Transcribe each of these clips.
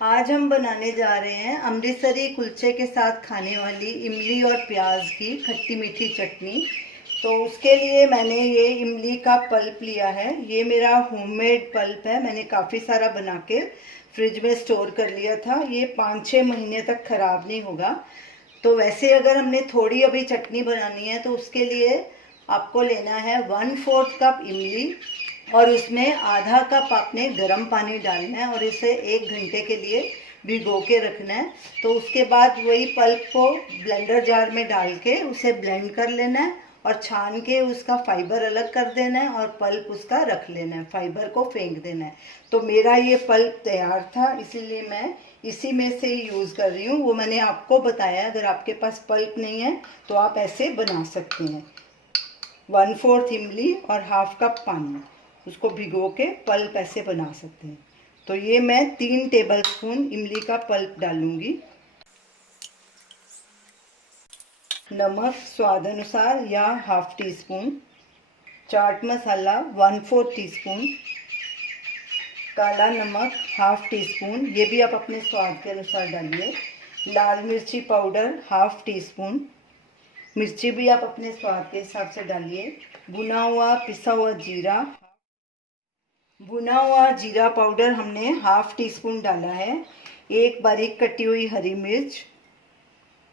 आज हम बनाने जा रहे हैं अमृतसरी कुलचे के साथ खाने वाली इमली और प्याज की खट्टी मीठी चटनी। तो उसके लिए मैंने ये इमली का पल्प लिया है। ये मेरा होममेड पल्प है, मैंने काफ़ी सारा बना के फ्रिज में स्टोर कर लिया था। ये 5-6 महीने तक ख़राब नहीं होगा। तो वैसे अगर हमने थोड़ी अभी चटनी बनानी है तो उसके लिए आपको लेना है 1/4 कप इमली और उसमें आधा कप आपने गर्म पानी डालना है और इसे 1 घंटे के लिए भिगो के रखना है। तो उसके बाद वही पल्प को ब्लेंडर जार में डाल के उसे ब्लेंड कर लेना है और छान के उसका फाइबर अलग कर देना है और पल्प उसका रख लेना है, फाइबर को फेंक देना है। तो मेरा ये पल्प तैयार था, इसीलिए मैं इसी में से यूज़ कर रही हूँ। वो मैंने आपको बताया, अगर आपके पास पल्प नहीं है तो आप ऐसे बना सकते हैं। 1/4 इमली और हाफ कप पानी, उसको भिगो के पल्प ऐसे बना सकते हैं। तो ये मैं 3 टेबलस्पून इमली का पल्प डालूंगी। नमक स्वाद अनुसार या half tea spoon, chaat masala 1/4 teaspoon, काला नमक हाफ टी स्पून, ये भी आप अपने स्वाद के अनुसार डालिए। लाल मिर्ची पाउडर हाफ टी स्पून, मिर्ची भी आप अपने स्वाद के हिसाब से डालिए। भुना हुआ पिसा हुआ जीरा, भुना हुआ जीरा पाउडर हमने हाफ टी स्पून डाला है। एक बारीक कटी हुई हरी मिर्च,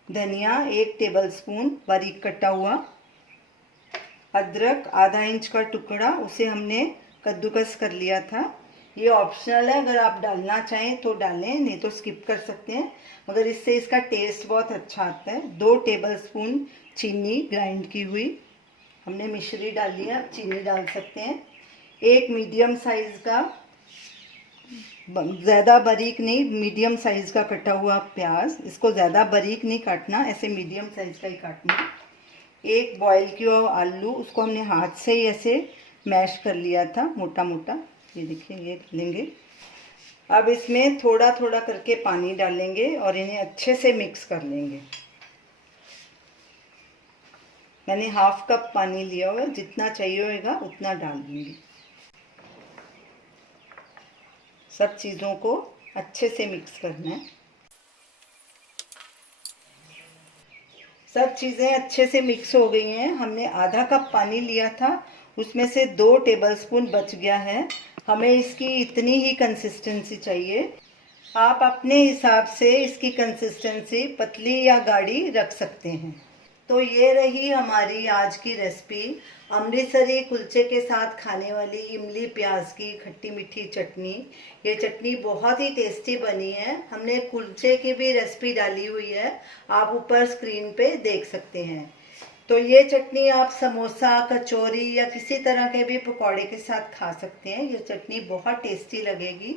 धनिया 1 टेबलस्पून बारीक कटा हुआ, अदरक आधा इंच का टुकड़ा, उसे हमने कद्दूकस कर लिया था। ये ऑप्शनल है, अगर आप डालना चाहें तो डालें, नहीं तो स्किप कर सकते हैं, मगर इससे इसका टेस्ट बहुत अच्छा आता है। 2 टेबलस्पून चीनी ग्राइंड की हुई, हमने मिश्री डाली है, आप चीनी डाल सकते हैं। एक मीडियम साइज़ का, ज़्यादा बारीक नहीं, मीडियम साइज़ का कटा हुआ प्याज, इसको ज़्यादा बारीक नहीं काटना, ऐसे मीडियम साइज़ का ही काटना। एक बॉईल किया हुआ आलू, उसको हमने हाथ से ही ऐसे मैश कर लिया था मोटा मोटा, ये देखिए ये लेंगे। अब इसमें थोड़ा थोड़ा करके पानी डालेंगे और इन्हें अच्छे से मिक्स कर लेंगे। मैंने हाफ कप पानी लिया हुआ, जितना चाहिए होगा उतना डाल दूँगी। सब चीज़ों को अच्छे से मिक्स करना है। सब चीज़ें अच्छे से मिक्स हो गई हैं। हमने आधा कप पानी लिया था, उसमें से 2 टेबलस्पून बच गया है। हमें इसकी इतनी ही कंसिस्टेंसी चाहिए। आप अपने हिसाब से इसकी कंसिस्टेंसी पतली या गाढ़ी रख सकते हैं। तो ये रही हमारी आज की रेसिपी, अमृतसरी कुलचे के साथ खाने वाली इमली प्याज की खट्टी मीठी चटनी। ये चटनी बहुत ही टेस्टी बनी है। हमने कुलचे की भी रेसिपी डाली हुई है, आप ऊपर स्क्रीन पे देख सकते हैं। तो ये चटनी आप समोसा, कचौरी या किसी तरह के भी पकौड़े के साथ खा सकते हैं। ये चटनी बहुत टेस्टी लगेगी।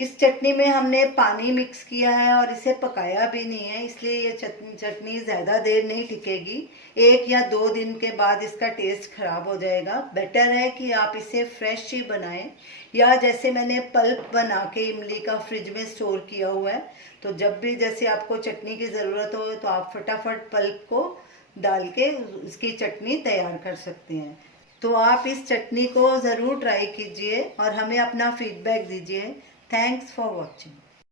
इस चटनी में हमने पानी मिक्स किया है और इसे पकाया भी नहीं है, इसलिए ये चटनी ज़्यादा देर नहीं टिकेगी। 1 या 2 दिन के बाद इसका टेस्ट ख़राब हो जाएगा। बेटर है कि आप इसे फ्रेश ही बनाएं, या जैसे मैंने पल्प बना के इमली का फ्रिज में स्टोर किया हुआ है, तो जब भी जैसे आपको चटनी की ज़रूरत हो तो आप फटाफट पल्प को डाल के उसकी चटनी तैयार कर सकते हैं। तो आप इस चटनी को ज़रूर ट्राई कीजिए और हमें अपना फीडबैक दीजिए। Thanks for watching.